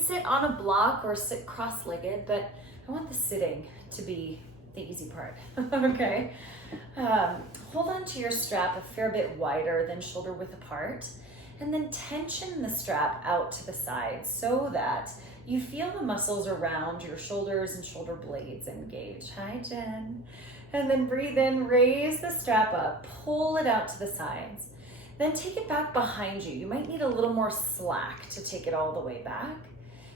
sit on a block or sit cross-legged, but I want the sitting to be the easy part, okay? Hold on to your strap a fair bit wider than shoulder width apart, and then tension the strap out to the side so that you feel the muscles around your shoulders and shoulder blades engage. Hi, Jen. And then breathe in, raise the strap up, pull it out to the sides. Then take it back behind you. You might need a little more slack to take it all the way back.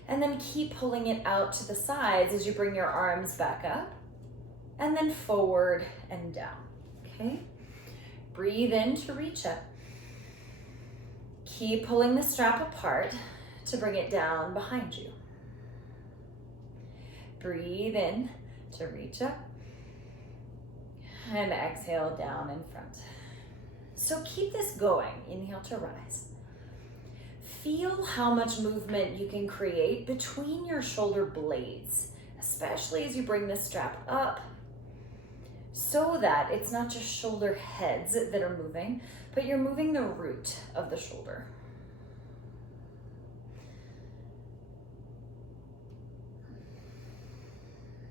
And then keep pulling it out to the sides as you bring your arms back up. And then forward and down, okay? Breathe in to reach up. Keep pulling the strap apart to bring it down behind you. Breathe in to reach up. And exhale down in front. So keep this going. Inhale to rise. Feel how much movement you can create between your shoulder blades, especially as you bring the strap up, so that it's not just shoulder heads that are moving, but you're moving the root of the shoulder.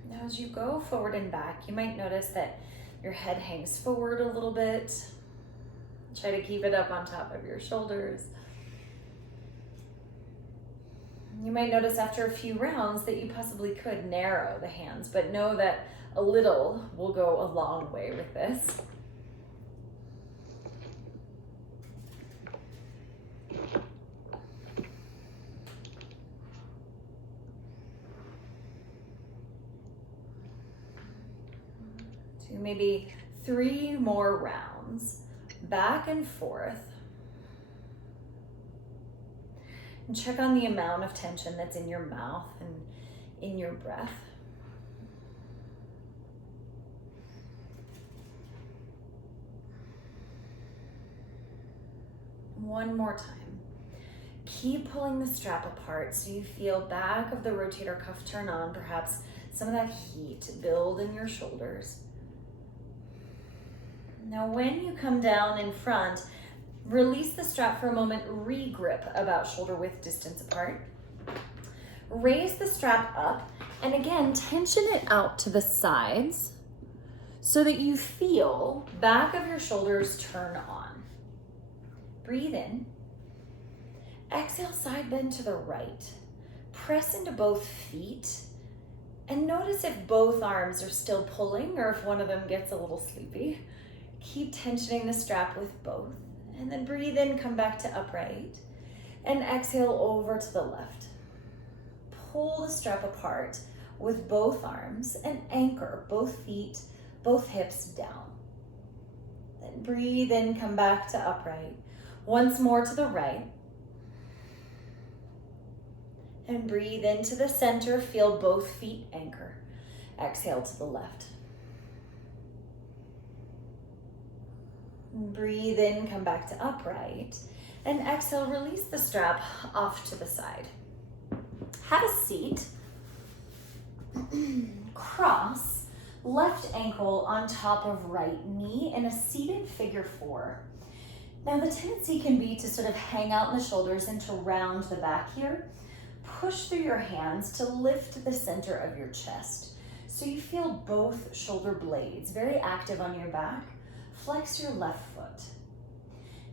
Now as you go forward and back, you might notice that your head hangs forward a little bit. Try to keep it up on top of your shoulders. You might notice after a few rounds that you possibly could narrow the hands, but know that a little will go a long way with this. Do maybe 3 more rounds, back and forth. And check on the amount of tension that's in your mouth and in your breath. One more time. Keep pulling the strap apart so you feel back of the rotator cuff turn on, perhaps some of that heat build in your shoulders. Now when you come down in front, release the strap for a moment, re-grip about shoulder width distance apart. Raise the strap up, and again, tension it out to the sides so that you feel back of your shoulders turn on. Breathe in. Exhale, side bend to the right. Press into both feet, and notice if both arms are still pulling or if one of them gets a little sleepy. Keep tensioning the strap with both. And then breathe in, come back to upright. And exhale over to the left. Pull the strap apart with both arms and anchor both feet, both hips down. Then breathe in, come back to upright. Once more to the right. And breathe into the center, feel both feet anchor. Exhale to the left. Breathe in, come back to upright, and exhale, release the strap off to the side. Have a seat. Cross left ankle on top of right knee in a seated figure 4. Now the tendency can be to sort of hang out in the shoulders and to round the back here. Push through your hands to lift the center of your chest so you feel both shoulder blades very active on your back. Flex your left foot.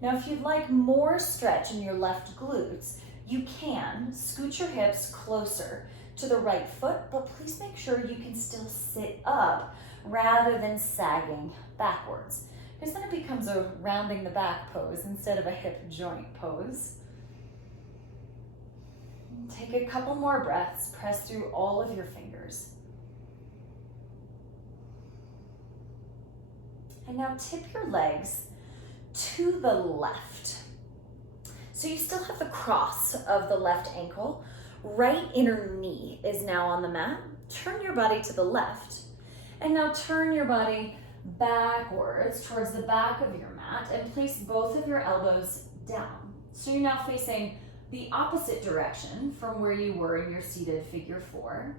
Now, if you'd like more stretch in your left glutes, you can scoot your hips closer to the right foot, but please make sure you can still sit up rather than sagging backwards, because then it becomes a rounding the back pose instead of a hip joint pose. Take a couple more breaths, press through all of your fingers. And now tip your legs to the left. So you still have the cross of the left ankle. Right inner knee is now on the mat. Turn your body to the left. And now turn your body backwards towards the back of your mat and place both of your elbows down. So you're now facing the opposite direction from where you were in your seated figure 4.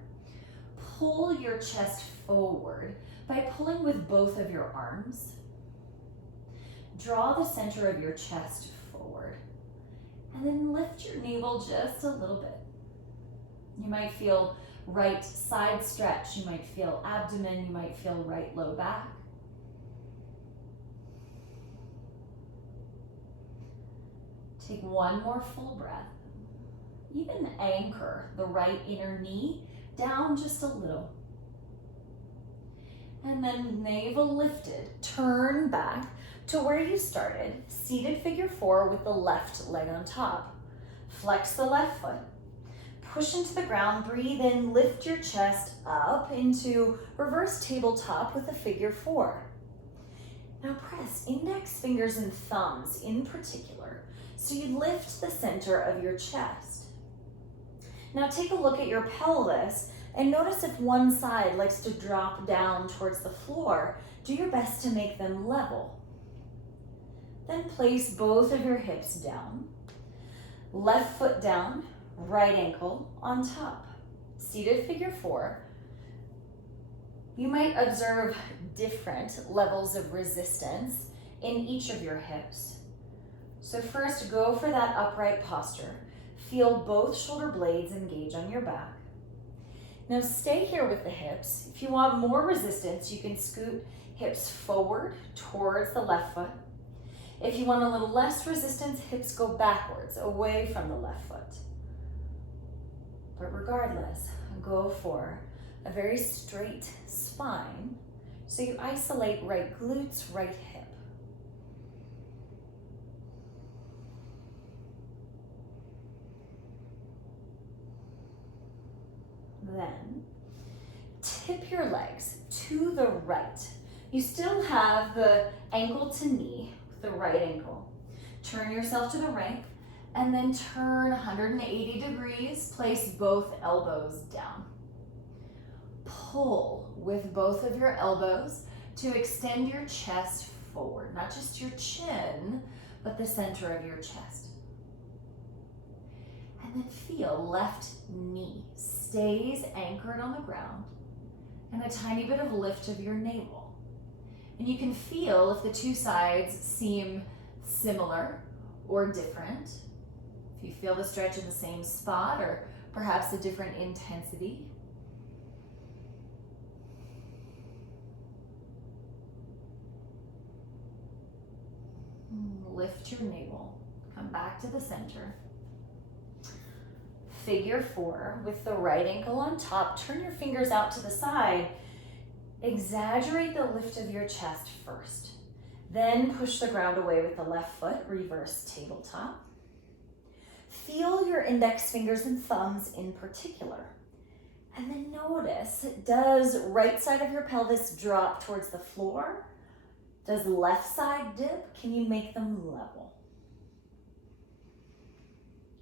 Pull your chest forward by pulling with both of your arms. Draw the center of your chest forward. And then lift your navel just a little bit. You might feel right side stretch. You might feel abdomen. You might feel right low back. Take one more full breath. Even anchor the right inner knee down just a little. And then navel lifted, turn back to where you started, seated figure 4 with the left leg on top. Flex the left foot. Push into the ground, breathe in, lift your chest up into reverse tabletop with a figure 4. Now press index fingers and thumbs in particular, so you lift the center of your chest. Now take a look at your pelvis and notice if one side likes to drop down towards the floor. Do your best to make them level. Then place both of your hips down. Left foot down, right ankle on top. Seated figure 4. You might observe different levels of resistance in each of your hips. So first, go for that upright posture. Feel both shoulder blades engage on your back. Now stay here with the hips. If you want more resistance, you can scoot hips forward towards the left foot. If you want a little less resistance, hips go backwards, away from the left foot. But regardless, go for a very straight spine. So you isolate right glutes, right hip. Then tip your legs to the right. You still have the ankle to knee with the right ankle. Turn yourself to the right and then turn 180 degrees. Place both elbows down. Pull with both of your elbows to extend your chest forward, not just your chin, but the center of your chest. And then feel left knee stays anchored on the ground and a tiny bit of lift of your navel. And you can feel if the two sides seem similar or different. If you feel the stretch in the same spot or perhaps a different intensity. Lift your navel, come back to the center. Figure 4 with the right ankle on top. Turn your fingers out to the side. Exaggerate the lift of your chest first. Then push the ground away with the left foot, reverse tabletop. Feel your index fingers and thumbs in particular. And then notice, does right side of your pelvis drop towards the floor? Does left side dip? Can you make them level?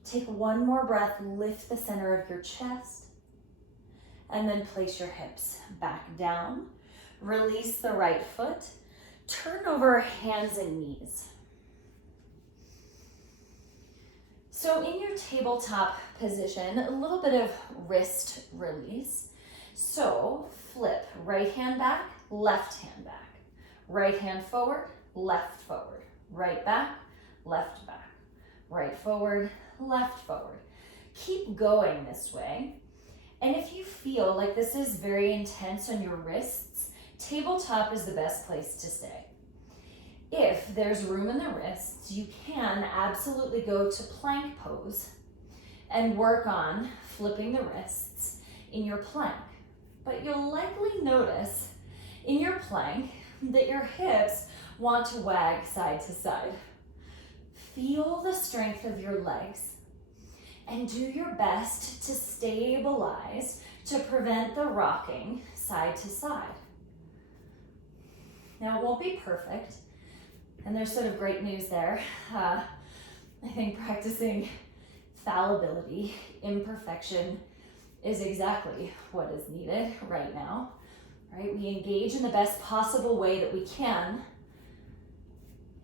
Take one more breath, lift the center of your chest, and then place your hips back down. Release the right foot. Turn over hands and knees. So in your tabletop position, a little bit of wrist release. So flip, right hand back, left hand back. Right hand forward, left forward. Right back, left back. Right forward, left forward. Keep going this way. And if you feel like this is very intense on your wrists, tabletop is the best place to stay. If there's room in the wrists, you can absolutely go to plank pose and work on flipping the wrists in your plank. But you'll likely notice in your plank that your hips want to wag side to side. Feel the strength of your legs and do your best to stabilize to prevent the rocking side to side. Now it won't be perfect, and there's sort of great news there. I think practicing fallibility, imperfection is exactly what is needed right now. Right? We engage in the best possible way that we can,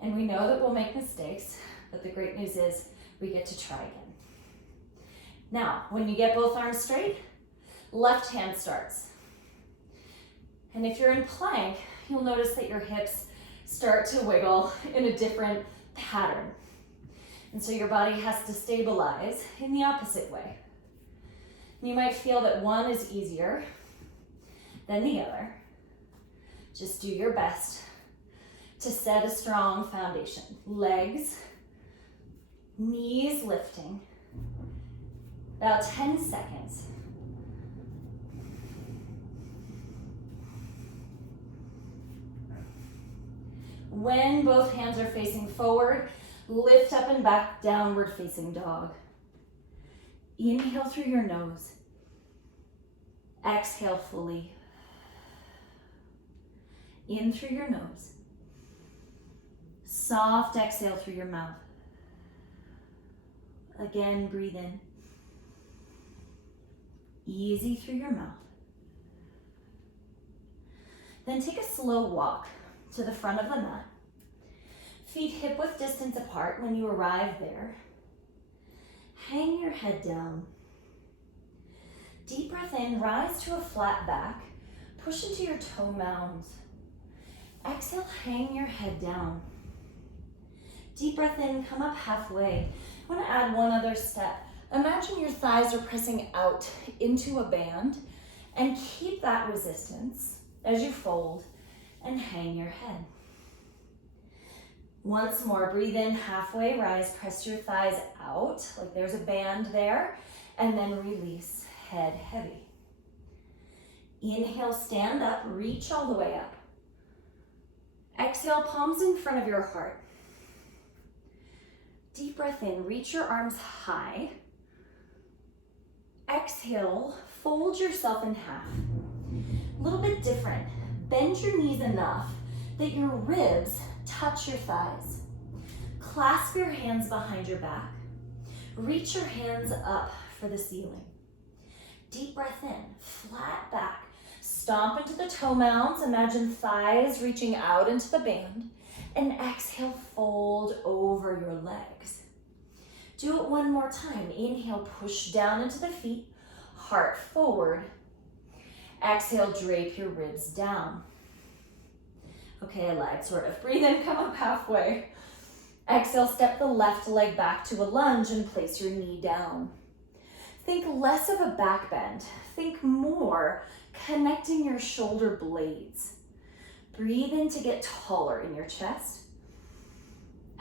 and we know that we'll make mistakes, but the great news is we get to try again. Now, when you get both arms straight, left hand starts. And if you're in plank, you'll notice that your hips start to wiggle in a different pattern. And so your body has to stabilize in the opposite way. You might feel that one is easier than the other. Just do your best to set a strong foundation. Legs, knees lifting. About 10 seconds. When both hands are facing forward, lift up and back, downward facing dog. Inhale through your nose. Exhale fully. In through your nose. Soft exhale through your mouth. Again, breathe in. Easy through your mouth. Then take a slow walk to the front of the mat. Feet hip-width distance apart when you arrive there. Hang your head down. Deep breath in, rise to a flat back. Push into your toe mounds. Exhale, hang your head down. Deep breath in, come up halfway. I want to add one other step. Imagine your thighs are pressing out into a band and keep that resistance as you fold and hang your head. Once more, breathe in, halfway rise, press your thighs out like there's a band there, and then release, head heavy. Inhale, stand up, reach all the way up. Exhale, palms in front of your heart. Deep breath in, reach your arms high. Exhale, fold yourself in half. A little bit different. Bend your knees enough that your ribs touch your thighs. Clasp your hands behind your back. Reach your hands up for the ceiling. Deep breath in, flat back. Stomp into the toe mounds. Imagine thighs reaching out into the band. And exhale, fold over your legs. Do it one more time. Inhale, push down into the feet, heart forward. Exhale, drape your ribs down. Okay, I lied, sort of. Breathe in, come up halfway. Exhale, step the left leg back to a lunge and place your knee down. Think less of a back bend. Think more connecting your shoulder blades. Breathe in to get taller in your chest.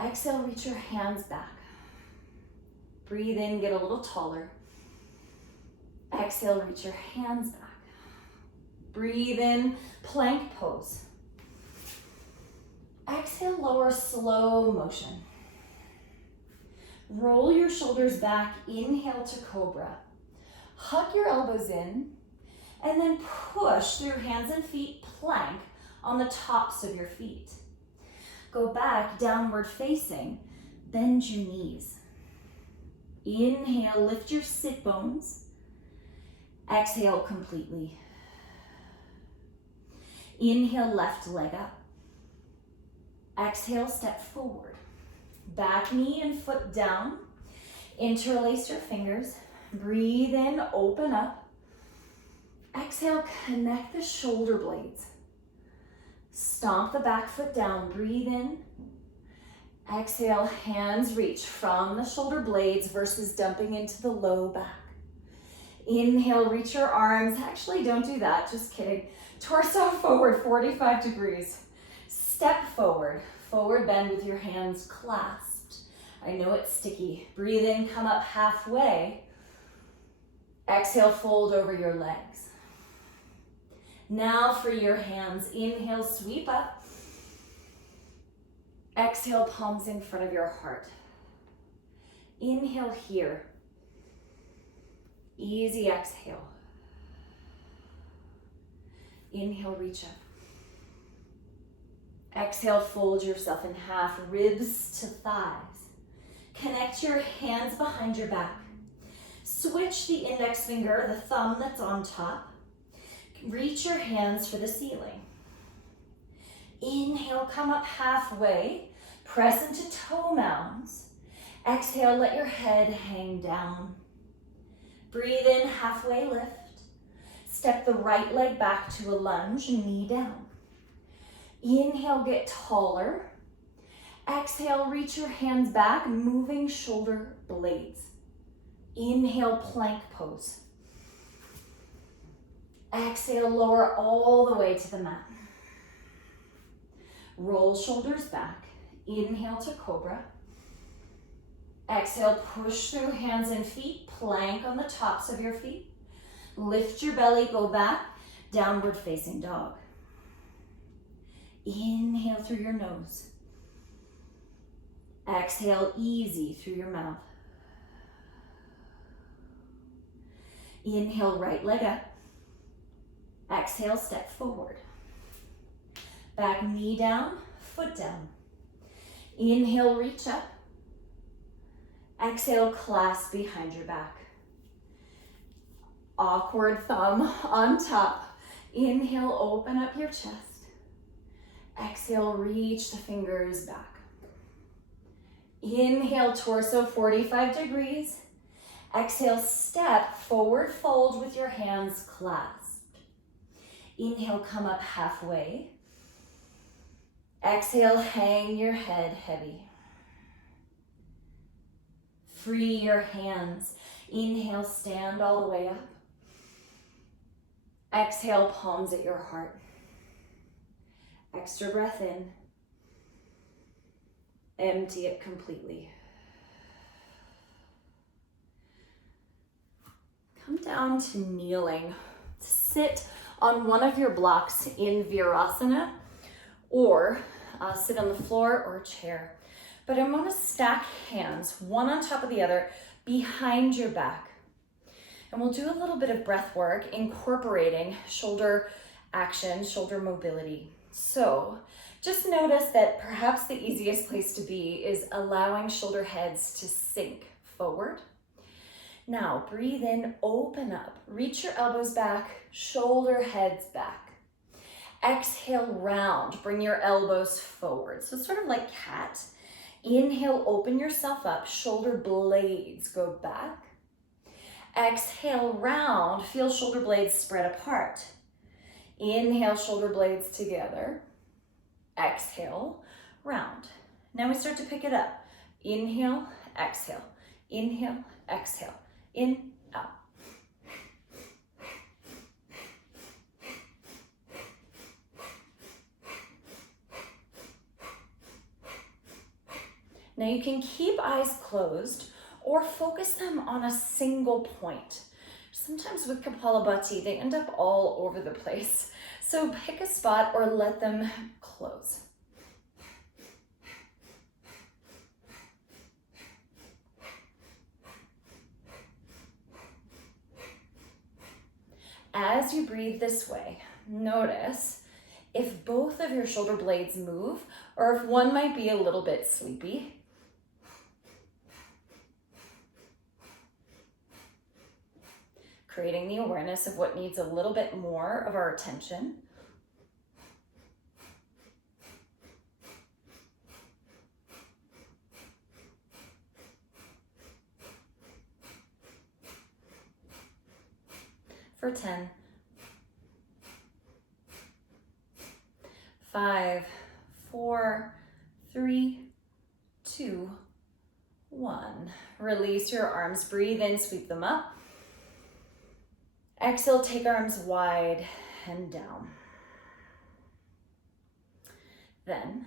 Exhale, reach your hands back. Breathe in, get a little taller. Exhale, reach your hands back. Breathe in, plank pose. Exhale, lower, slow motion. Roll your shoulders back, inhale to cobra. Hug your elbows in, and then push through hands and feet, plank on the tops of your feet. Go back, downward facing, bend your knees. Inhale, lift your sit bones. Exhale completely. Inhale, left leg up. Exhale, step forward. Back knee and foot down. Interlace your fingers. Breathe in, open up. Exhale, connect the shoulder blades. Stomp the back foot down, breathe in. Exhale, hands reach from the shoulder blades versus dumping into the low back. Inhale, reach your arms. Actually, don't do that, just kidding. Torso forward, 45 degrees. Step forward, forward bend with your hands clasped. I know it's sticky. Breathe in, come up halfway. Exhale, fold over your legs. Now for your hands, inhale, sweep up. Exhale, palms in front of your heart. Inhale here. Easy exhale. Inhale, reach up. Exhale, fold yourself in half, ribs to thighs. Connect your hands behind your back. Switch the index finger, the thumb that's on top. Reach your hands for the ceiling. Inhale, come up halfway. Press into toe mounds. Exhale, let your head hang down. Breathe in, halfway lift. Step the right leg back to a lunge, knee down. Inhale, get taller. Exhale, reach your hands back, moving shoulder blades. Inhale, plank pose. Exhale, lower all the way to the mat. Roll shoulders back. Inhale to cobra. Exhale, push through hands and feet. Plank on the tops of your feet. Lift your belly, go back. Downward facing dog. Inhale through your nose. Exhale easy through your mouth. Inhale, right leg up. Exhale, step forward. Back knee down, foot down. Inhale, reach up. Exhale, clasp behind your back. Awkward thumb on top. Inhale, open up your chest. Exhale, reach the fingers back. Inhale, torso 45 degrees. Exhale, step forward, fold with your hands clasped. Inhale, come up halfway. Exhale, hang your head heavy. Free your hands. Inhale, stand all the way up. Exhale, palms at your heart. Extra breath in. Empty it completely. Come down to kneeling. Sit on one of your blocks in Virasana, or sit on the floor or a chair. But I'm going to stack hands, one on top of the other, behind your back. And we'll do a little bit of breath work, incorporating shoulder action, shoulder mobility. So just notice that perhaps the easiest place to be is allowing shoulder heads to sink forward. Now breathe in, open up, reach your elbows back, shoulder heads back. Exhale, round, bring your elbows forward. So sort of like cat. Inhale, open yourself up, shoulder blades go back. Exhale, round, feel shoulder blades spread apart. Inhale, shoulder blades together. Exhale, round. Now we start to pick it up. Inhale, exhale, inhale, exhale, in, out. Now you can keep eyes closed or focus them on a single point. Sometimes with Kapalabhati, they end up all over the place. So pick a spot or let them close. As you breathe this way, notice if both of your shoulder blades move or if one might be a little bit sleepy. Creating the awareness of what needs a little bit more of our attention. For 10, 5, 4, 3, 2, 1. Release your arms, breathe in, sweep them up. Exhale, take arms wide and down. Then,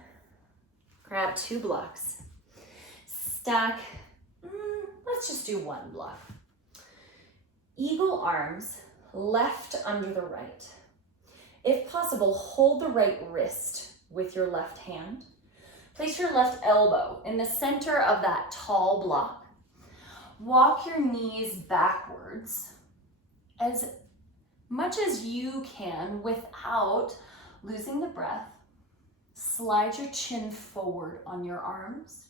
grab 2 blocks. Stack, let's just do 1 block. Eagle arms, left under the right. If possible, hold the right wrist with your left hand. Place your left elbow in the center of that tall block. Walk your knees backwards as much as you can without losing the breath. Slide your chin forward on your arms.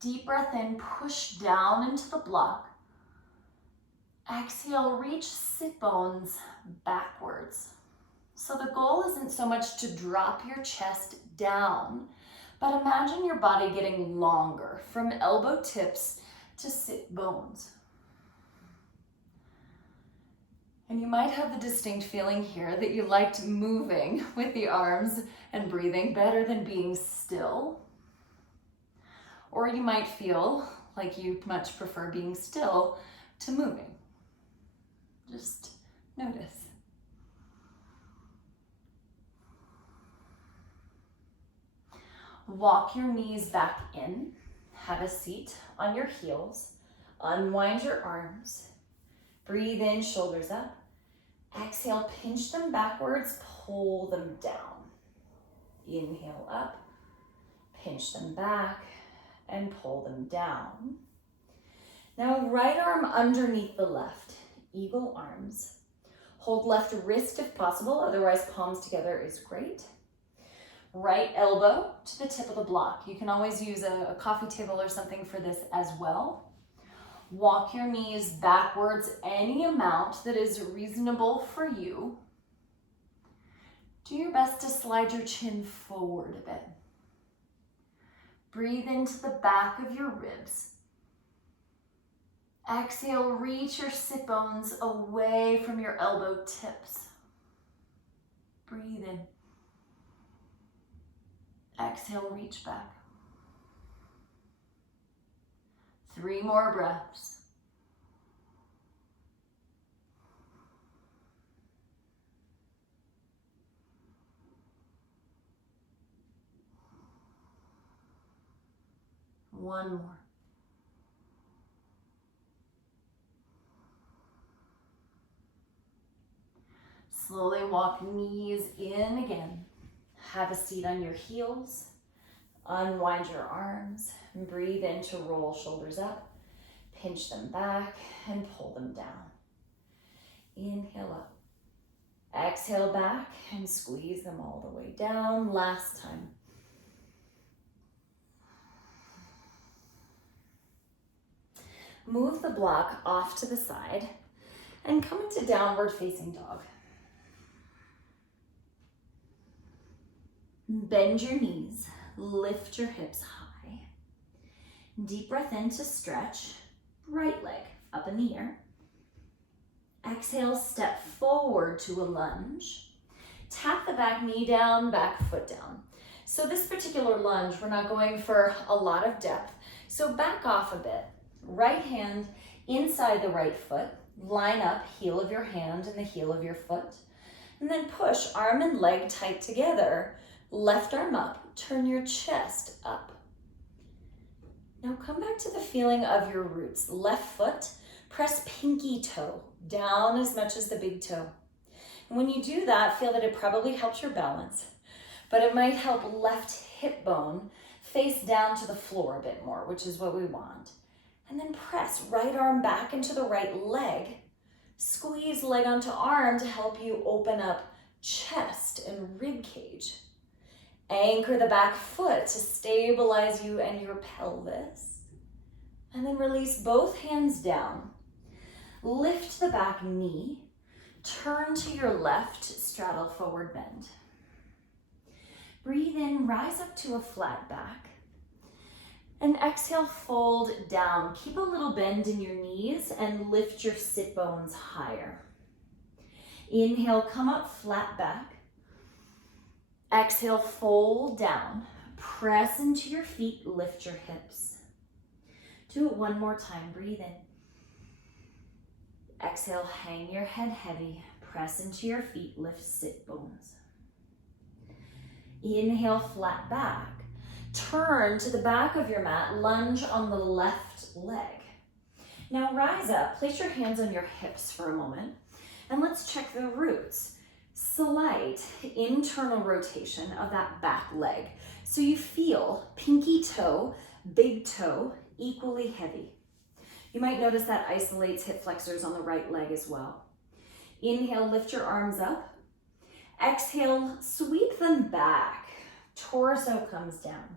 Deep breath in, push down into the block. Exhale, reach sit bones backwards. So the goal isn't so much to drop your chest down, but imagine your body getting longer from elbow tips to sit bones. And you might have the distinct feeling here that you liked moving with the arms and breathing better than being still. Or you might feel like you much prefer being still to moving. Just notice. Walk your knees back in. Have a seat on your heels. Unwind your arms. Breathe in, shoulders up. Exhale, pinch them backwards, pull them down. Inhale up, pinch them back, and pull them down. Now right arm underneath the left, eagle arms. Hold left wrist if possible, otherwise palms together is great. Right elbow to the tip of the block. You can always use a coffee table or something for this as well. Walk your knees backwards any amount that is reasonable for you. Do your best to slide your chin forward a bit. Breathe into the back of your ribs. Exhale, reach your sit bones away from your elbow tips. Breathe in. Exhale, reach back. 3 more breaths. One more. Slowly walk knees in again. Have a seat on your heels. Unwind your arms. Breathe in to roll shoulders up. Pinch them back and pull them down. Inhale up. Exhale back and squeeze them all the way down. Last time. Move the block off to the side and come into downward facing dog. Bend your knees, lift your hips high. Deep breath in to stretch, right leg up in the air. Exhale, step forward to a lunge. Tap the back knee down, back foot down. So this particular lunge, we're not going for a lot of depth, so back off a bit. Right hand inside the right foot, line up heel of your hand and the heel of your foot, and then push arm and leg tight together. Left arm up, turn your chest up. Now come back to the feeling of your roots. Left foot, press pinky toe down as much as the big toe. And when you do that, feel that it probably helps your balance, but it might help left hip bone face down to the floor a bit more, which is what we want. And then press right arm back into the right leg. Squeeze leg onto arm to help you open up chest and rib cage. Anchor the back foot to stabilize you and your pelvis. And then release both hands down. Lift the back knee. Turn to your left, straddle forward bend. Breathe in, rise up to a flat back. And exhale, fold down. Keep a little bend in your knees and lift your sit bones higher. Inhale, come up flat back. Exhale, fold down. Press into your feet, lift your hips. Do it one more time, breathe in. Exhale, hang your head heavy. Press into your feet, lift sit bones. Inhale, flat back. Turn to the back of your mat, lunge on the left leg. Now rise up, place your hands on your hips for a moment, and let's check the roots. Slight internal rotation of that back leg. So you feel pinky toe, big toe, equally heavy. You might notice that isolates hip flexors on the right leg as well. Inhale, lift your arms up. Exhale, sweep them back. Torso comes down.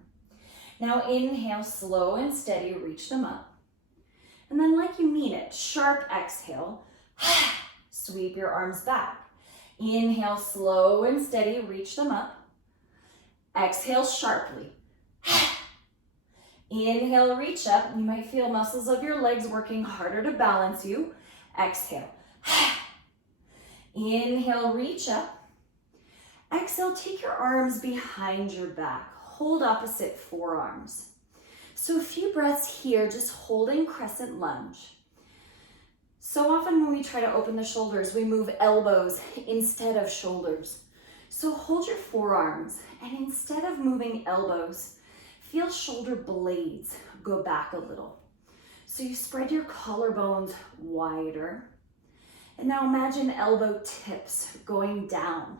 Now inhale, slow and steady, reach them up. And then like you mean it, sharp exhale, sweep your arms back. Inhale, slow and steady, reach them up. Exhale sharply. Inhale, reach up. You might feel muscles of your legs working harder to balance you. Exhale. Inhale, reach up. Exhale, take your arms behind your back. Hold opposite forearms. So a few breaths here, just holding crescent lunge. So often when we try to open the shoulders, we move elbows instead of shoulders. So hold your forearms, and instead of moving elbows, feel shoulder blades go back a little. So you spread your collarbones wider. And now imagine elbow tips going down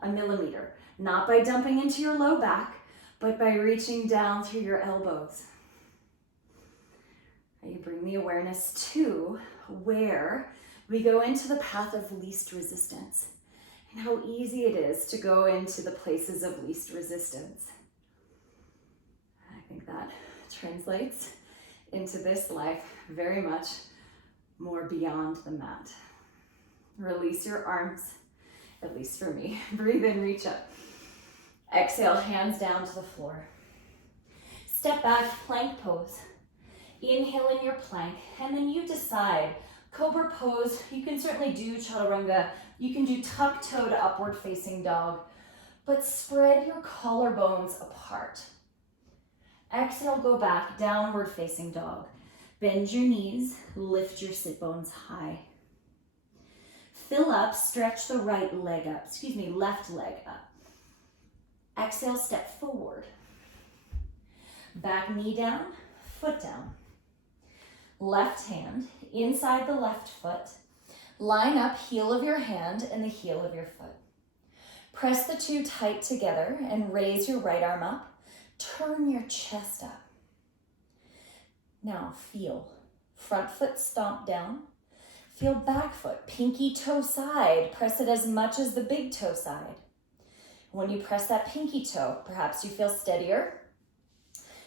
1 millimeter, not by dumping into your low back, but by reaching down through your elbows. Now you bring the awareness to where we go into the path of least resistance, and how easy it is to go into the places of least resistance. I think that translates into this life very much more beyond the mat. Release your arms, at least for me. Breathe in, reach up. Exhale, hands down to the floor. Step back, plank pose. Inhale in your plank, and then you decide. Cobra pose, you can certainly do chaturanga. You can do tuck-toed upward facing dog, but spread your collarbones apart. Exhale, go back, downward facing dog. Bend your knees, lift your sit bones high. Fill up, stretch the left leg up. Exhale, step forward. Back knee down, foot down. Left hand inside the left foot. Line up heel of your hand and the heel of your foot. Press the two tight together and raise your right arm up. Turn your chest up. Now feel front foot stomp down. Feel back foot, pinky toe side. Press it as much as the big toe side. When you press that pinky toe, perhaps you feel steadier.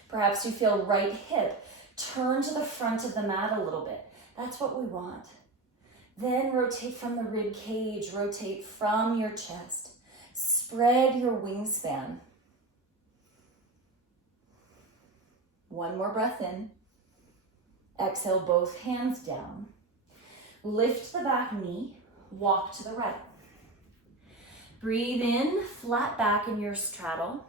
Perhaps you feel right hip. Turn to the front of the mat a little bit. That's what we want. Then rotate from the rib cage, rotate from your chest. Spread your wingspan. One more breath in. Exhale, both hands down. Lift the back knee, walk to the right. Breathe in, flat back in your straddle.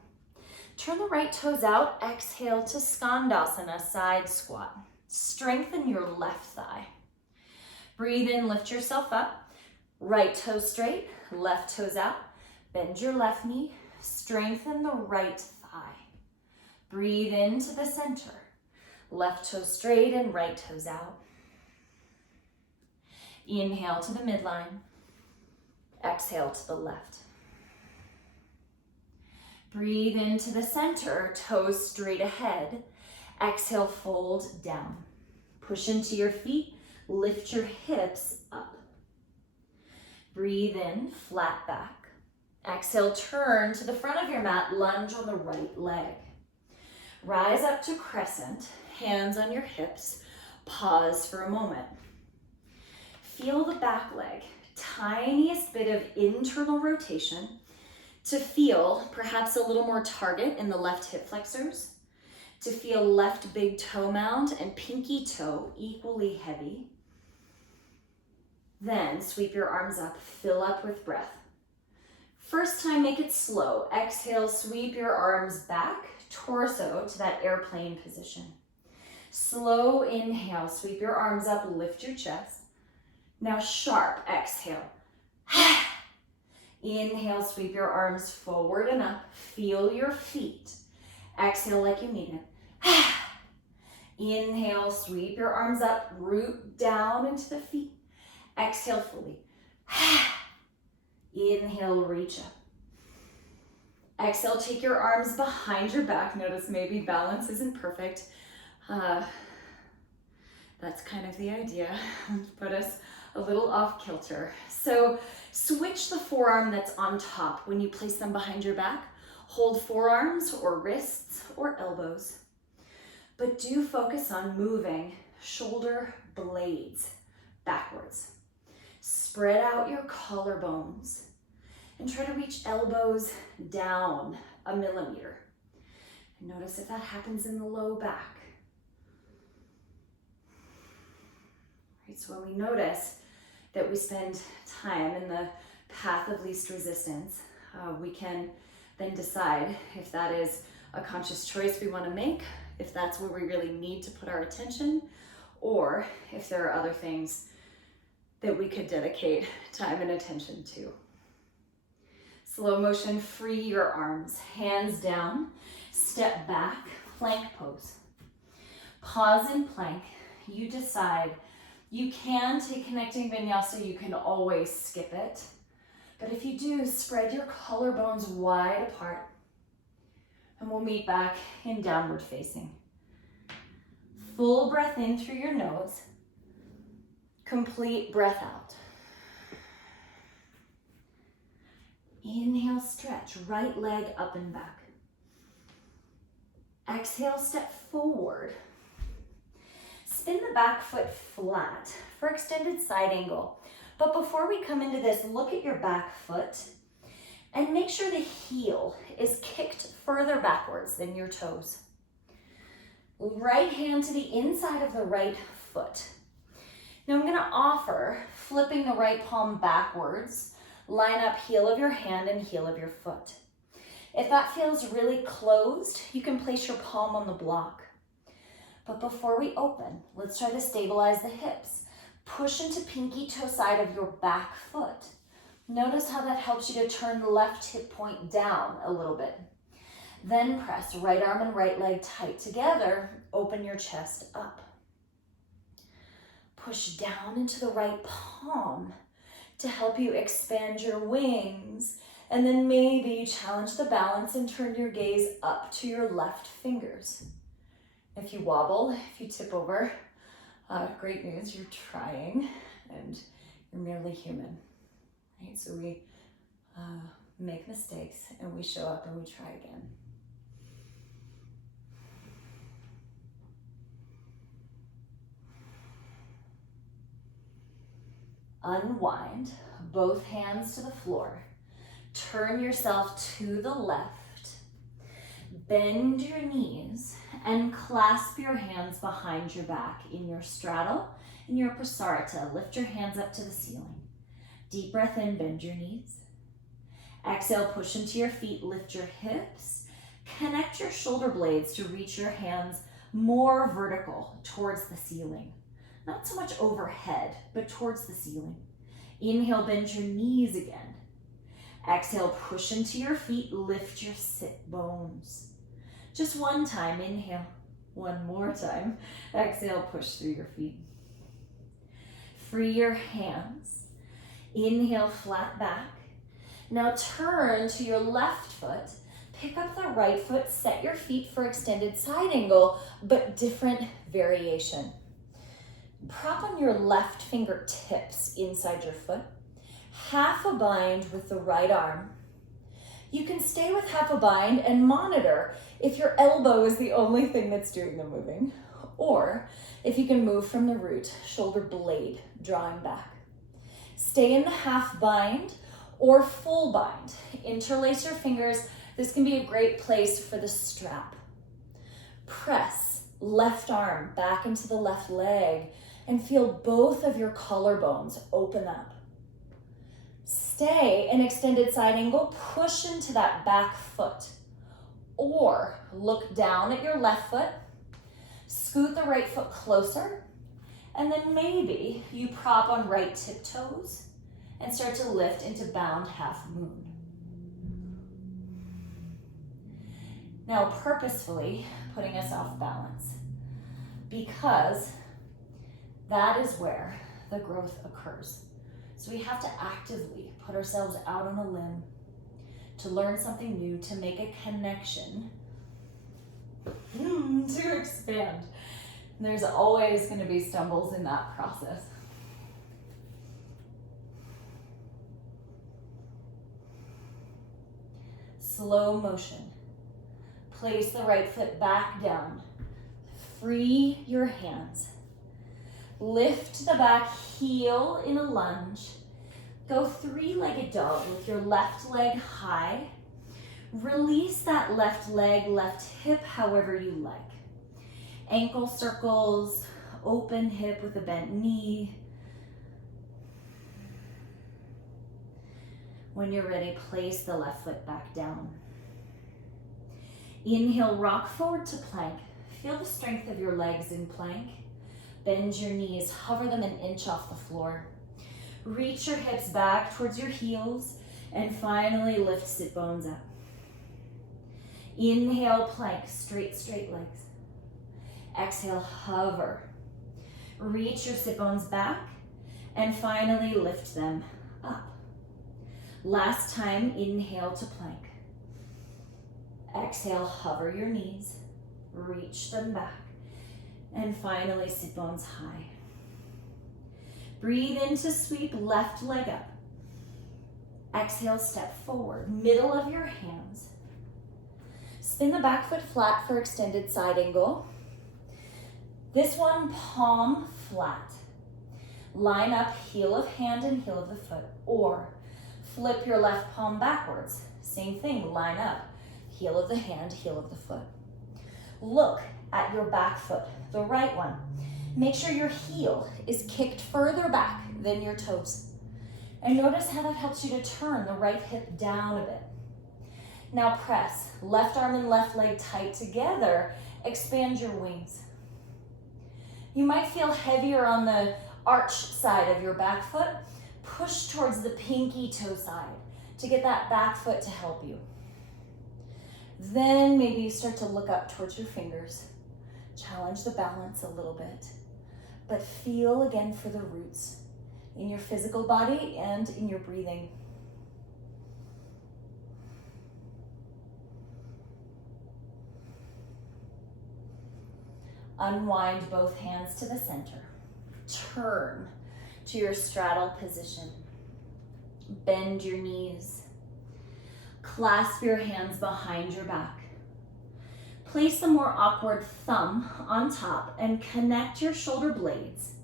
Turn the right toes out, exhale to Skandasana, side squat. Strengthen your left thigh. Breathe in, lift yourself up. Right toes straight, left toes out. Bend your left knee, strengthen the right thigh. Breathe into the center. Left toe straight and right toes out. Inhale to the midline. Exhale to the left. Breathe into the center, toes straight ahead. Exhale, fold down. Push into your feet, lift your hips up. Breathe in, flat back. Exhale, turn to the front of your mat, lunge on the right leg. Rise up to crescent, hands on your hips. Pause for a moment. Feel the back leg, tiniest bit of internal rotation to feel perhaps a little more target in the left hip flexors, to feel left big toe mound and pinky toe equally heavy. Then sweep your arms up, fill up with breath. First time, make it slow. Exhale, sweep your arms back, torso to that airplane position. Slow inhale, sweep your arms up, lift your chest. Now sharp exhale. Inhale, sweep your arms forward and up. Feel your feet. Exhale like you mean it. Inhale, sweep your arms up, root down into the feet. Exhale fully. Inhale, reach up. Exhale, take your arms behind your back. Notice maybe balance isn't perfect. That's kind of the idea. Put us a little off kilter. So switch the forearm that's on top when you place them behind your back. Hold forearms or wrists or elbows. But do focus on moving shoulder blades backwards. Spread out your collarbones and try to reach elbows down 1 millimeter. And notice if that happens in the low back. Right, so when we notice that we spend time in the path of least resistance, we can then decide if that is a conscious choice we want to make, if that's where we really need to put our attention, or if there are other things that we could dedicate time and attention to. Slow motion, free your arms, hands down, step back, plank pose. Pause in plank. You decide. You can take connecting vinyasa, you can always skip it. But if you do, spread your collarbones wide apart. And we'll meet back in downward facing. Full breath in through your nose. Complete breath out. Inhale, stretch, right leg up and back. Exhale, step forward. Spin the back foot flat for extended side angle. But before we come into this, look at your back foot and make sure the heel is kicked further backwards than your toes. Right hand to the inside of the right foot. Now I'm gonna offer flipping the right palm backwards. Line up heel of your hand and heel of your foot. If that feels really closed, you can place your palm on the block. But before we open, let's try to stabilize the hips. Push into pinky toe side of your back foot. Notice how that helps you to turn the left hip point down a little bit. Then press right arm and right leg tight together. Open your chest up. Push down into the right palm to help you expand your wings. And then maybe you challenge the balance and turn your gaze up to your left fingers. If you wobble, if you tip over, great news, you're trying and you're merely human, right? So we make mistakes and we show up and we try again. Unwind, both hands to the floor. Turn yourself to the left. Bend your knees and clasp your hands behind your back in your straddle. In your prasarita, lift your hands up to the ceiling. Deep breath in, bend your knees. Exhale, push into your feet, lift your hips. Connect your shoulder blades to reach your hands more vertical towards the ceiling. Not so much overhead, but towards the ceiling. Inhale, bend your knees again. Exhale, push into your feet, lift your sit bones. Just one time, inhale. One more time. Exhale, push through your feet. Free your hands. Inhale, flat back. Now turn to your left foot. Pick up the right foot, set your feet for extended side angle, but different variation. Prop on your left fingertips inside your foot. Half a bind with the right arm. You can stay with half a bind and monitor if your elbow is the only thing that's doing the moving, or if you can move from the root, shoulder blade drawing back. Stay in the half bind or full bind. Interlace your fingers. This can be a great place for the strap. Press left arm back into the left leg and feel both of your collarbones open up. Stay in extended side angle, push into that back foot. Or look down at your left foot, scoot the right foot closer, and then maybe you prop on right tiptoes and start to lift into bound half moon. Now purposefully putting us off balance, because that is where the growth occurs. So we have to actively put ourselves out on a limb to learn something new, to make a connection, to expand. And there's always going to be stumbles in that process. Slow motion. Place the right foot back down. Free your hands. Lift the back heel in a lunge. Go three-legged dog with your left leg high. Release that left leg, left hip, however you like. Ankle circles, open hip with a bent knee. When you're ready, place the left foot back down. Inhale, rock forward to plank. Feel the strength of your legs in plank. Bend your knees, hover them an inch off the floor. Reach your hips back towards your heels, and finally lift sit bones up. Inhale, plank, straight legs. Exhale, hover. Reach your sit bones back, and finally lift them up. Last time, inhale to plank. Exhale, hover your knees, reach them back, and finally sit bones high. Breathe in to sweep left leg up. Exhale, step forward, middle of your hands. Spin the back foot flat for extended side angle. This one, palm flat. Line up heel of hand and heel of the foot, or flip your left palm backwards. Same thing, line up, heel of the hand, heel of the foot. Look at your back foot, the right one. Make sure your heel is kicked further back than your toes. And notice how that helps you to turn the right hip down a bit. Now press, left arm and left leg tight together, expand your wings. You might feel heavier on the arch side of your back foot. Push towards the pinky toe side to get that back foot to help you. Then maybe you start to look up towards your fingers. Challenge the balance a little bit, but feel again for the roots in your physical body and in your breathing. Unwind both hands to the center. Turn to your straddle position. Bend your knees. Clasp your hands behind your back. Place the more awkward thumb on top and connect your shoulder blades.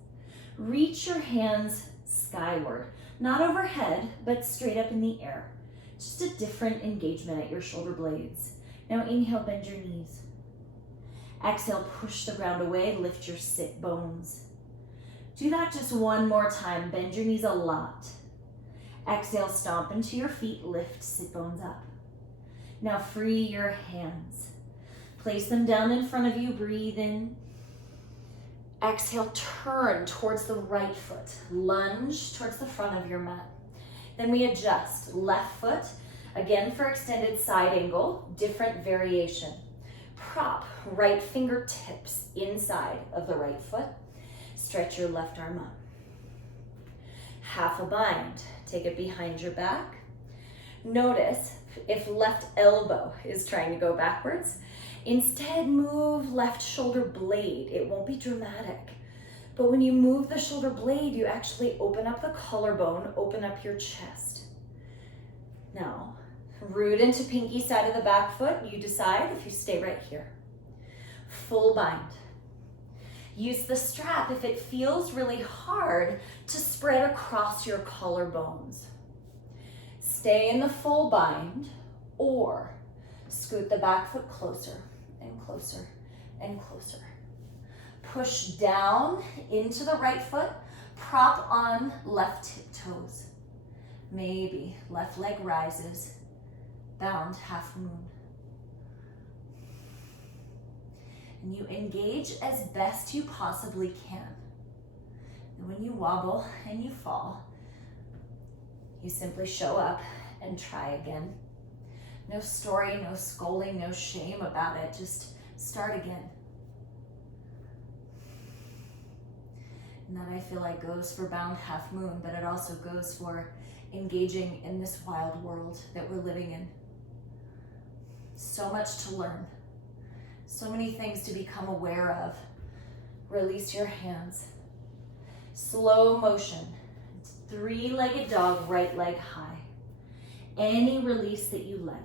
Reach your hands skyward, not overhead, but straight up in the air. Just a different engagement at your shoulder blades. Now inhale, bend your knees. Exhale, push the ground away, lift your sit bones. Do that just one more time, bend your knees a lot. Exhale, stomp into your feet, lift sit bones up. Now free your hands. Place them down in front of you, breathe in. Exhale, turn towards the right foot. Lunge towards the front of your mat. Then we adjust, left foot, again for extended side angle, different variation. Prop right fingertips inside of the right foot. Stretch your left arm up. Half a bind, take it behind your back. Notice if left elbow is trying to go backwards, instead move left shoulder blade. It won't be dramatic, but when you move the shoulder blade, you actually open up the collarbone, open up your chest. Now, root into pinky side of the back foot. You decide if you stay right here. Full bind. Use the strap if it feels really hard to spread across your collarbones. Stay in the full bind or scoot the back foot closer and closer and closer. Push down into the right foot, prop on left toes. Maybe left leg rises, bound half moon. And you engage as best you possibly can. And when you wobble and you fall, you simply show up and try again. No story, no scolding, no shame about it. Just start again. And that I feel like goes for bound half moon, but it also goes for engaging in this wild world that we're living in. So much to learn. So many things to become aware of. Release your hands. Slow motion. Three-legged dog, right leg high. Any release that you like.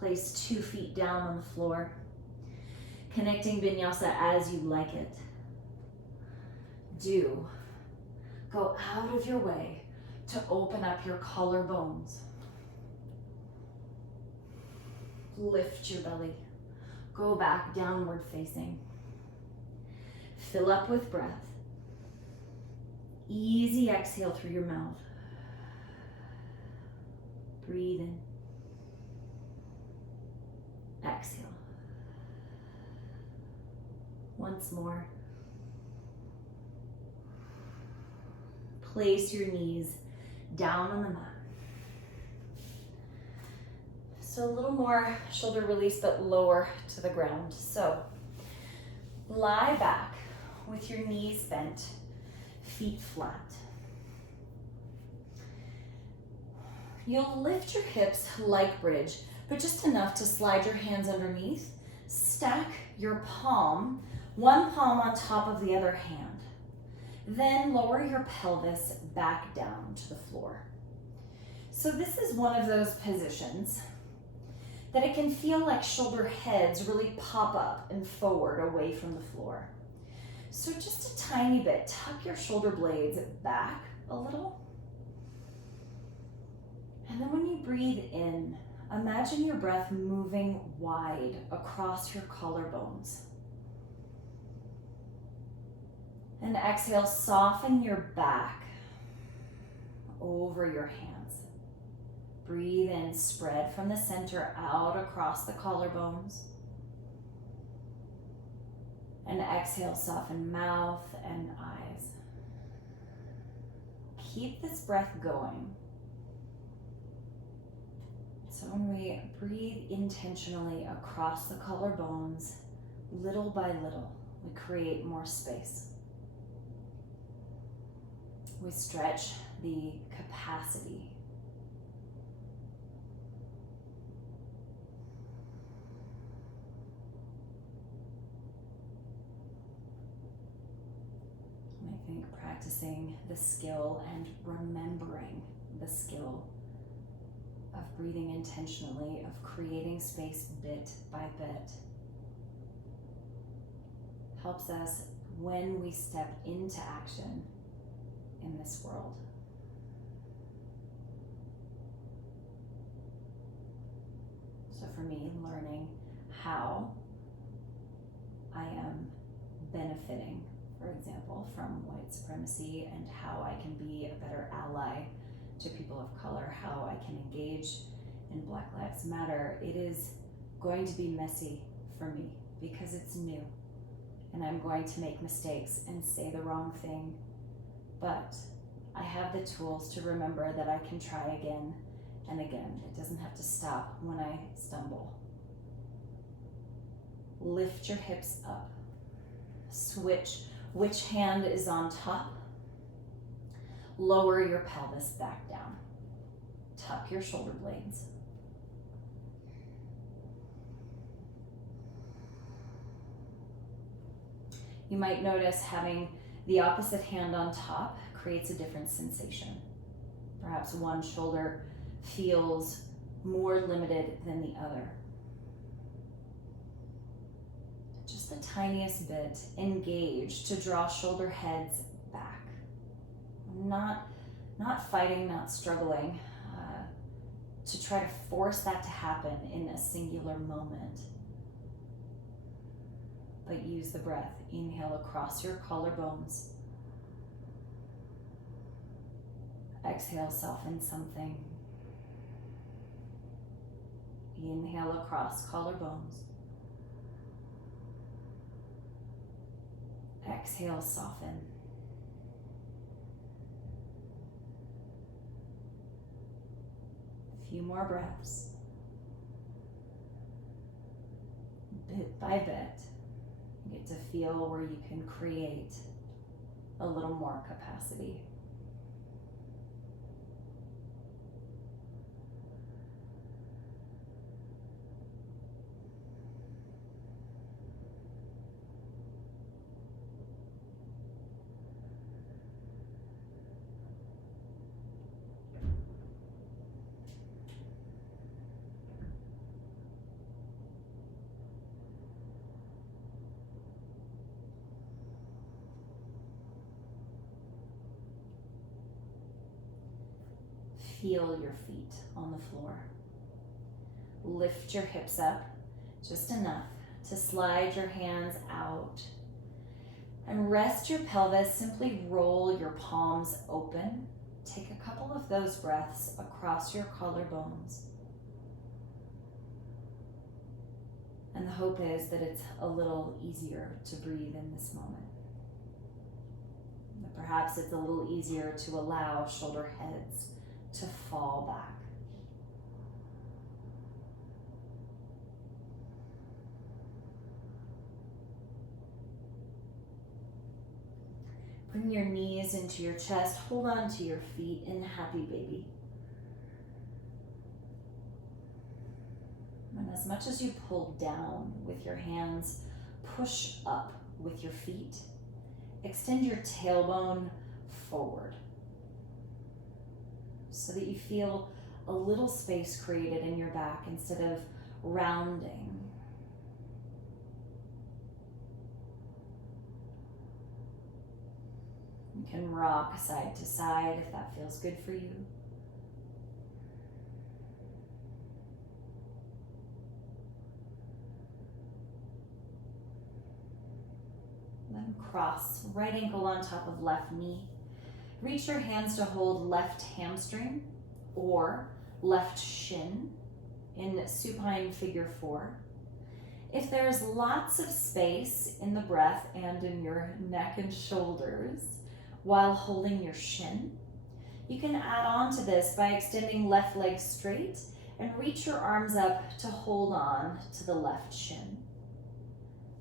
Place 2 feet down on the floor. Connecting vinyasa as you like it. Go out of your way to open up your collarbones. Lift your belly. Go back downward facing. Fill up with breath. Easy exhale through your mouth. Breathe in. Exhale. Once more. Place your knees down on the mat. So a little more shoulder release, but lower to the ground. So lie back with your knees bent, feet flat. You'll lift your hips like bridge, but just enough to slide your hands underneath. Stack your palm, one palm on top of the other hand. Then lower your pelvis back down to the floor. So this is one of those positions that it can feel like shoulder heads really pop up and forward away from the floor. So just a tiny bit, tuck your shoulder blades back a little. And then when you breathe in, imagine your breath moving wide across your collarbones. And exhale, soften your back over your hands. Breathe in, spread from the center out across the collarbones. And exhale, soften mouth and eyes. Keep this breath going. So when we breathe intentionally across the collarbones, little by little, we create more space. We stretch the capacity. And I think practicing the skill and remembering the skill of breathing intentionally, of creating space bit by bit, helps us when we step into action in this world. So for me, learning how I am benefiting, for example, from white supremacy and how I can be a better ally to people of color, how I can engage in Black Lives Matter, it is going to be messy for me because it's new and I'm going to make mistakes and say the wrong thing. But I have the tools to remember that I can try again and again. It doesn't have to stop when I stumble. Lift your hips up. Switch which hand is on top. Lower your pelvis back down. Tuck your shoulder blades. You might notice having the opposite hand on top creates a different sensation. Perhaps one shoulder feels more limited than the other. Just the tiniest bit, engage to draw shoulder heads back. Not fighting, not struggling, to try to force that to happen in a singular moment. But use the breath. Inhale across your collarbones. Exhale, soften something. Inhale across collarbones. Exhale, soften. A few more breaths. Bit by bit, you get to feel where you can create a little more capacity. Feel your feet on the floor. Lift your hips up just enough to slide your hands out. And rest your pelvis. Simply roll your palms open. Take a couple of those breaths across your collarbones. And the hope is that it's a little easier to breathe in this moment. That perhaps it's a little easier to allow shoulder heads to fall back. Bring your knees into your chest. Hold on to your feet in happy baby. And as much as you pull down with your hands, push up with your feet. Extend your tailbone forward so that you feel a little space created in your back instead of rounding. You can rock side to side if that feels good for you. Then cross right ankle on top of left knee. Reach your hands to hold left hamstring or left shin in supine figure 4. If there's lots of space in the breath and in your neck and shoulders while holding your shin, you can add on to this by extending left leg straight and reach your arms up to hold on to the left shin.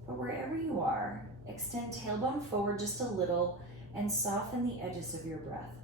But wherever you are, extend tailbone forward just a little and soften the edges of your breath.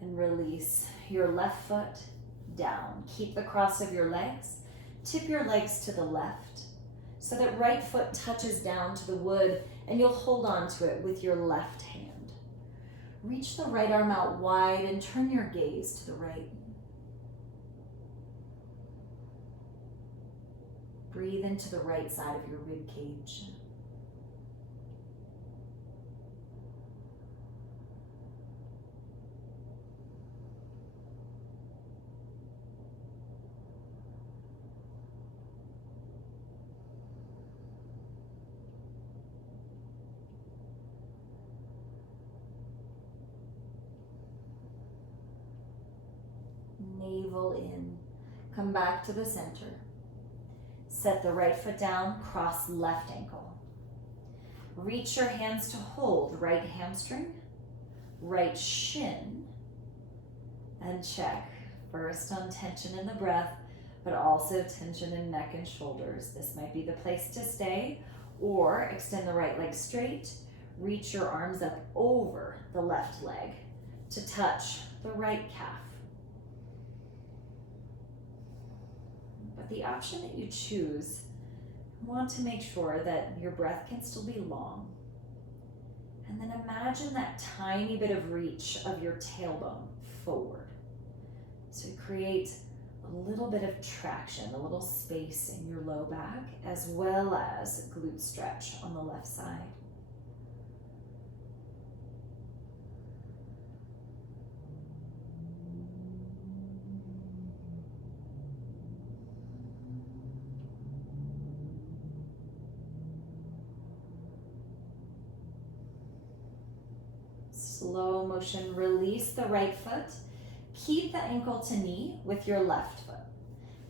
And release your left foot down. Keep the cross of your legs. Tip your legs to the left so that right foot touches down to the wood and you'll hold on to it with your left hand. Reach the right arm out wide and turn your gaze to the right. Breathe into the right side of your rib cage. Navel in. Come back to the center. Set the right foot down, cross left ankle. Reach your hands to hold right hamstring, right shin, and check. First on tension in the breath, but also tension in neck and shoulders. This might be the place to stay, or extend the right leg straight. Reach your arms up over the left leg to touch the right calf. But the option that you choose, you want to make sure that your breath can still be long. And then imagine that tiny bit of reach of your tailbone forward. So create a little bit of traction, a little space in your low back, as well as glute stretch on the left side. Slow motion, release the right foot. Keep the ankle to knee with your left foot.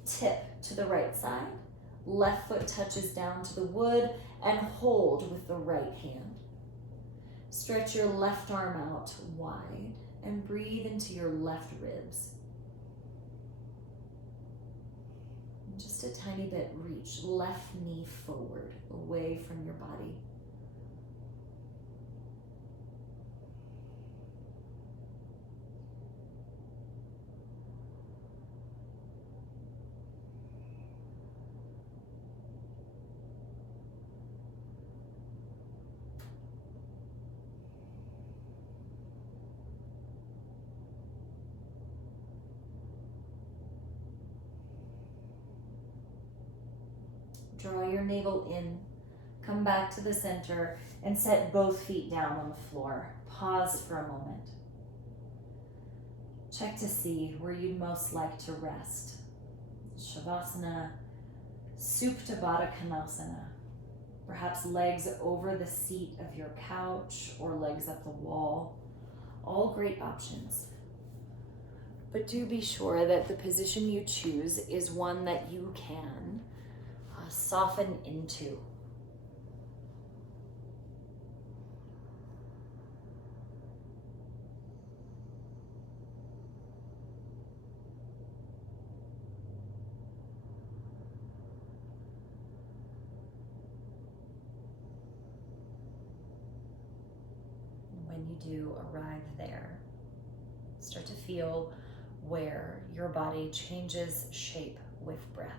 Tip to the right side. Left foot touches down to the wood and hold with the right hand. Stretch your left arm out wide and breathe into your left ribs. And just a tiny bit, reach left knee forward, away from your body. Draw your navel in, Come back to the center and set both feet down on the floor. Pause for a moment. Check to see where you'd most like to rest. Shavasana, Supta Baddha Konasana. Perhaps legs over the seat of your couch or legs up the wall. All great options. But do be sure that the position you choose is one that you can soften into. When you do arrive there, start to feel where your body changes shape with breath.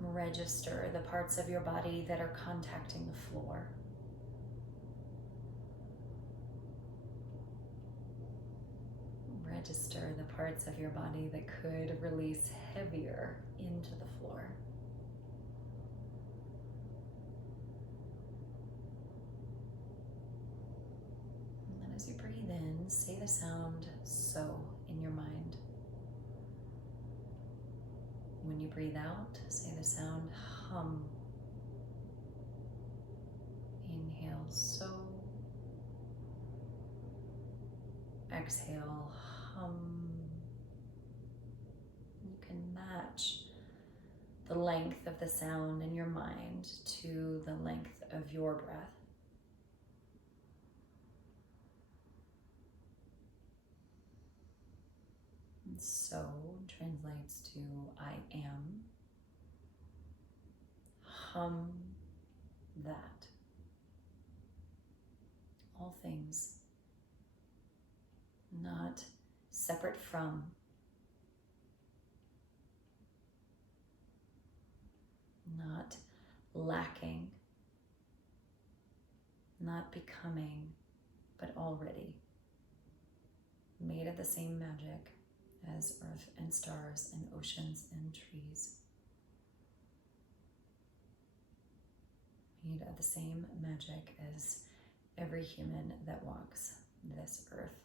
Register the parts of your body that are contacting the floor. Register the parts of your body that could release heavier into the floor. And then as you breathe in, say the sound "so" in your mind. When you breathe out, say the sound "hum." Inhale "so." Exhale "hum." You can match the length of the sound in your mind to the length of your breath. And "so" translates to I am. Hum, that. All things not separate from, not lacking, not becoming, but already made of the same magic as earth and stars and oceans and trees. Made of the same magic as every human that walks this earth.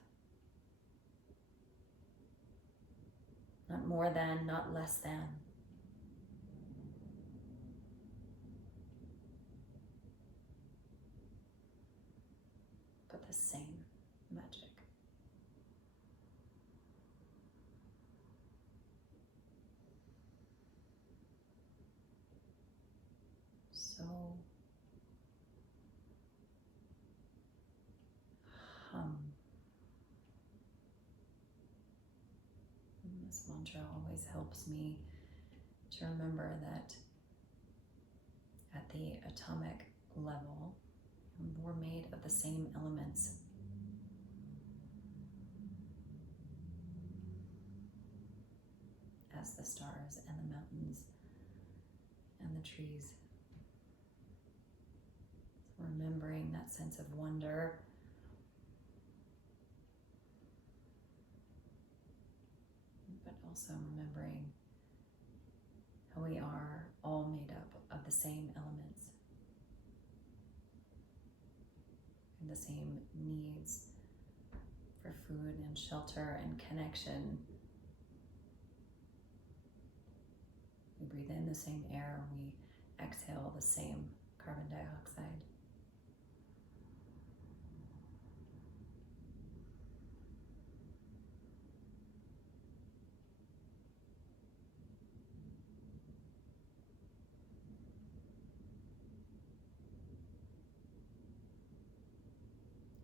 Not more than, not less than. But the same magic. So hum. And this mantra always helps me to remember that at the atomic level, we're made of the same elements. As the stars and the mountains and the trees. Remembering that sense of wonder, but also remembering how we are all made up of the same elements and the same needs for food and shelter and connection. We breathe in the same air, we exhale the same carbon dioxide.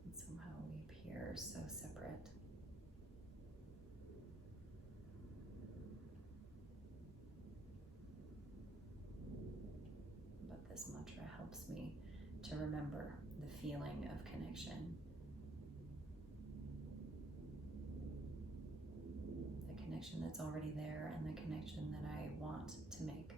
And somehow we appear so separate. This mantra helps me to remember the feeling of connection. The connection that's already there and the connection that I want to make.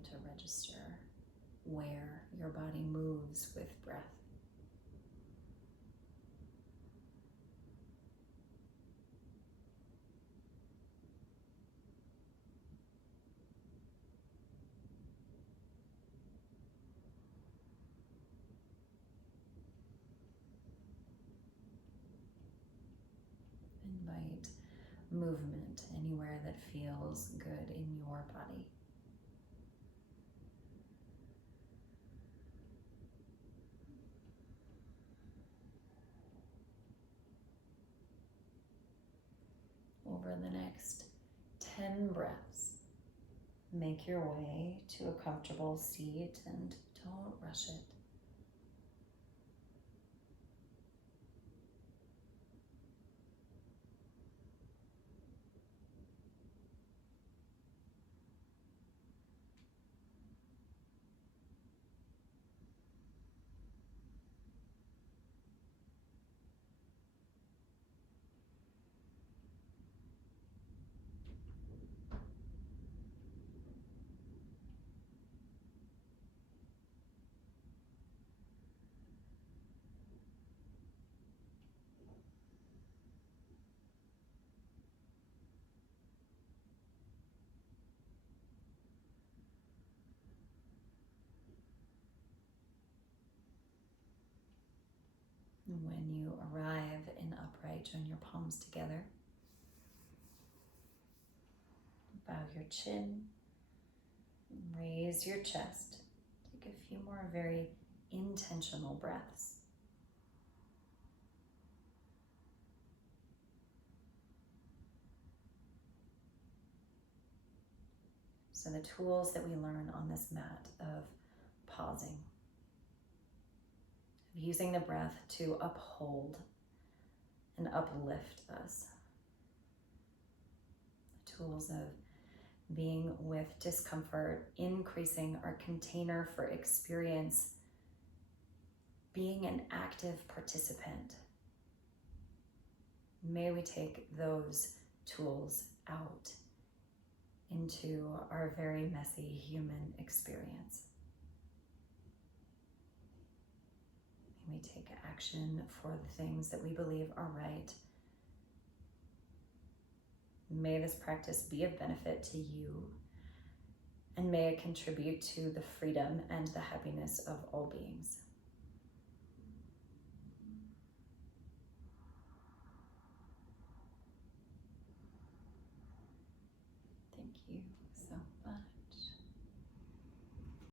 begin to register where your body moves with breath. Invite movement anywhere that feels good in your body. Over the next 10 breaths, make your way to a comfortable seat and don't rush it. When you arrive in upright, join your palms together. Bow your chin, raise your chest. Take a few more very intentional breaths. So the tools that we learn on this mat of pausing, of using the breath to uphold and uplift us. The tools of being with discomfort, increasing our container for experience, being an active participant. May we take those tools out into our very messy human experience. May we take action for the things that we believe are right. May this practice be of benefit to you, and may it contribute to the freedom and the happiness of all beings. Thank you.